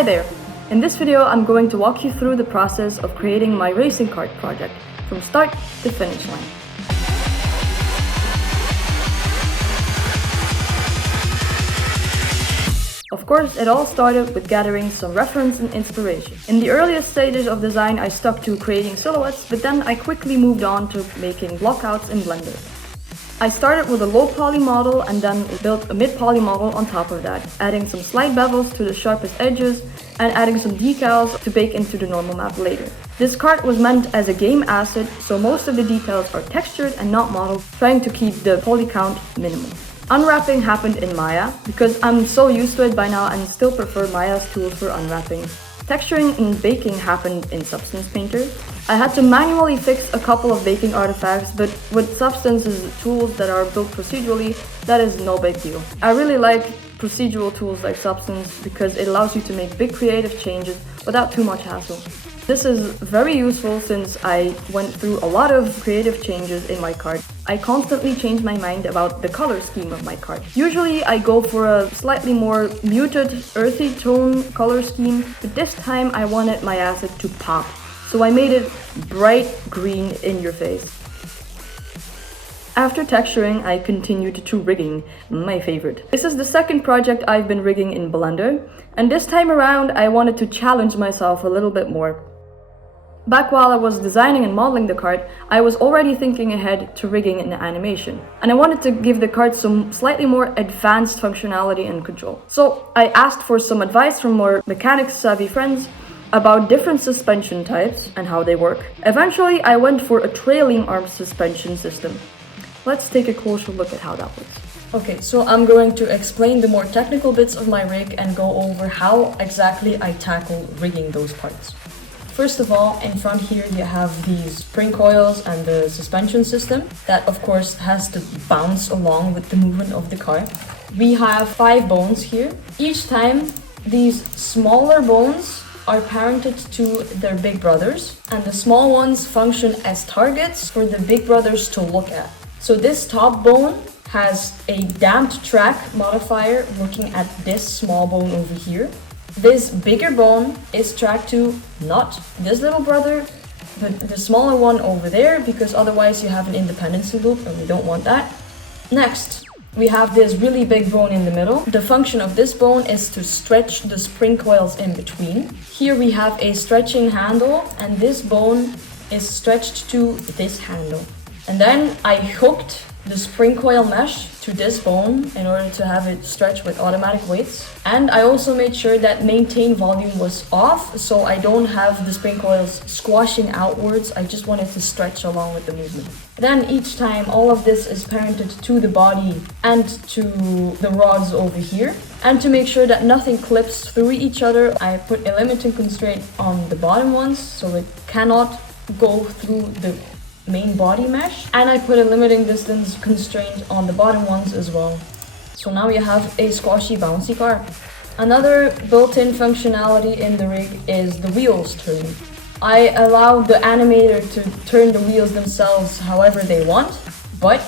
Hi there! In this video, I'm going to walk you through the process of creating my racing kart project from start to finish line. Of course, it all started with gathering some reference and inspiration. In the earliest stages of design, I stuck to creating silhouettes, but then I quickly moved on to making blockouts in Blender. I started with a low poly model and then built a mid poly model on top of that, adding some slight bevels to the sharpest edges and adding some decals to bake into the normal map later. This kart was meant as a game asset, so most of the details are textured and not modeled, trying to keep the poly count minimal. Unwrapping happened in Maya, because I'm so used to it by now and still prefer Maya's tools for unwrapping. Texturing and baking happened in Substance Painter. I had to manually fix a couple of baking artifacts, but with Substance's tools that are built procedurally, that is no big deal. I really like procedural tools like Substance because it allows you to make big creative changes without too much hassle. This is very useful since I went through a lot of creative changes in my kart. I constantly change my mind about the color scheme of my kart. Usually I go for a slightly more muted, earthy tone color scheme, but this time I wanted my asset to pop. So I made it bright green in your face. After texturing, I continued to rigging, my favorite. This is the second project I've been rigging in Blender, and this time around I wanted to challenge myself a little bit more. Back while I was designing and modeling the kart, I was already thinking ahead to rigging and animation. And I wanted to give the kart some slightly more advanced functionality and control. So I asked for some advice from more mechanics savvy friends about different suspension types and how they work. Eventually, I went for a trailing arm suspension system. Let's take a closer look at how that works. Okay, so I'm going to explain the more technical bits of my rig and go over how exactly I tackle rigging those parts. First of all, in front here you have these spring coils and the suspension system that of course has to bounce along with the movement of the car. We have 5 bones here. Each time these smaller bones are parented to their big brothers, and the small ones function as targets for the big brothers to look at. So this top bone has a damped track modifier looking at this small bone over here. This bigger bone is tracked to not this little brother, but the smaller one over there, because otherwise you have an independency loop and we don't want that. Next, we have this really big bone in the middle. The function of this bone is to stretch the spring coils in between. Here we have a stretching handle, and this bone is stretched to this handle. And then I hooked the spring coil mesh to this bone in order to have it stretch with automatic weights. And I also made sure that maintain volume was off, so I don't have the spring coils squashing outwards. I just wanted to stretch along with the movement. Then each time all of this is parented to the body and to the rods over here. And to make sure that nothing clips through each other, I put a limiting constraint on the bottom ones so it cannot go through the main body mesh, and I put a limiting distance constraint on the bottom ones as well. So now you have a squashy bouncy car. Another built-in functionality in the rig is the wheels turn. I allow the animator to turn the wheels themselves however they want, but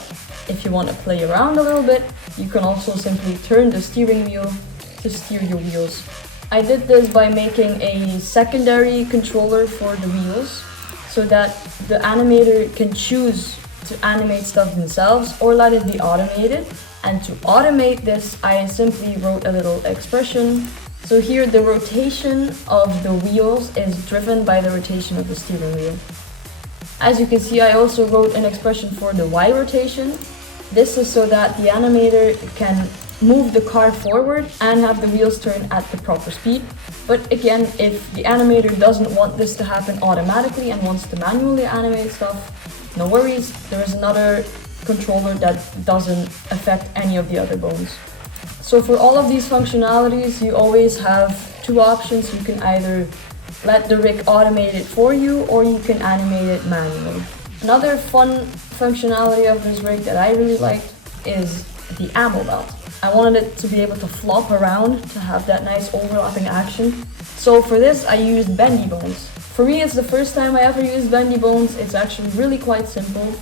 if you want to play around a little bit, you can also simply turn the steering wheel to steer your wheels. I did this by making a secondary controller for the wheels, so that the animator can choose to animate stuff themselves or let it be automated. And to automate this, I simply wrote a little expression. So here the rotation of the wheels is driven by the rotation of the steering wheel. As you can see, I also wrote an expression for the Y rotation. This is so that the animator can move the car forward and have the wheels turn at the proper speed. But again, if the animator doesn't want this to happen automatically and wants to manually animate stuff, no worries, there is another controller that doesn't affect any of the other bones. So for all of these functionalities, you always have 2 options. You can either let the rig automate it for you, or you can animate it manually. Another fun functionality of this rig that I really liked is the ammo belt. I wanted it to be able to flop around to have that nice overlapping action. So for this I used bendy bones. For me, it's the first time I ever used bendy bones. It's actually really quite simple,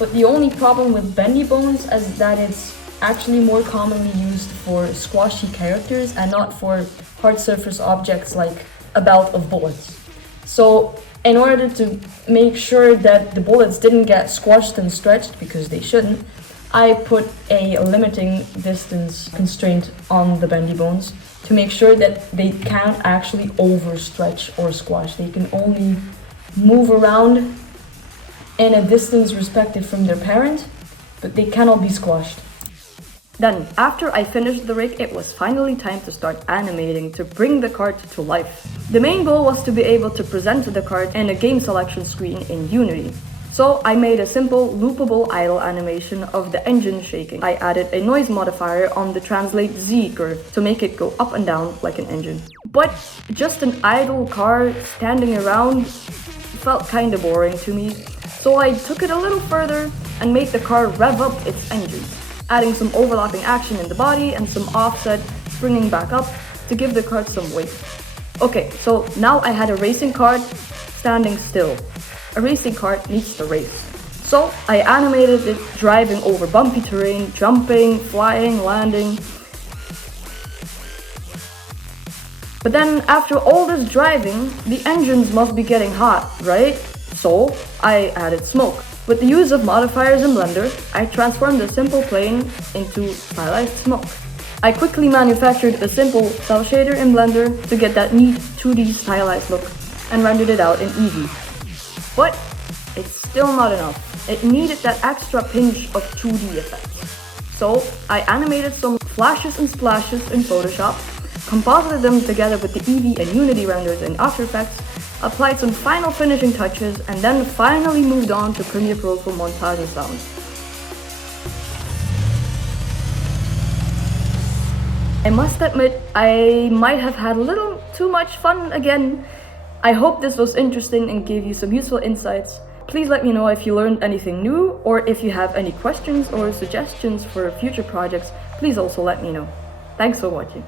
but the only problem with bendy bones is that it's actually more commonly used for squashy characters and not for hard surface objects like a belt of bullets. So in order to make sure that the bullets didn't get squashed and stretched, because they shouldn't, I put a limiting distance constraint on the bendy bones to make sure that they can't actually overstretch or squash. They can only move around in a distance respected from their parent, but they cannot be squashed. Then, after I finished the rig, it was finally time to start animating to bring the cart to life. The main goal was to be able to present the cart in a game selection screen in Unity. So I made a simple loopable idle animation of the engine shaking. I added a noise modifier on the translate Z curve to make it go up and down like an engine. But just an idle car standing around felt kinda boring to me, so I took it a little further and made the car rev up its engine, adding some overlapping action in the body and some offset springing back up to give the cart some weight. Okay, so now I had a racing cart standing still. A racing cart needs to race. So I animated it driving over bumpy terrain, jumping, flying, landing. But then after all this driving, the engines must be getting hot, right? So I added smoke. With the use of modifiers in Blender, I transformed a simple plane into stylized smoke. I quickly manufactured a simple cell shader in Blender to get that neat 2D stylized look and rendered it out in Eevee. But it's still not enough. It needed that extra pinch of 2D effect. So I animated some flashes and splashes in Photoshop, composited them together with the Eevee and Unity renders in After Effects, applied some final finishing touches, and then finally moved on to Premiere Pro for montage and sound. I must admit, I might have had a little too much fun again. I hope this was interesting and gave you some useful insights. Please let me know if you learned anything new, or if you have any questions or suggestions for future projects, please also let me know. Thanks for watching.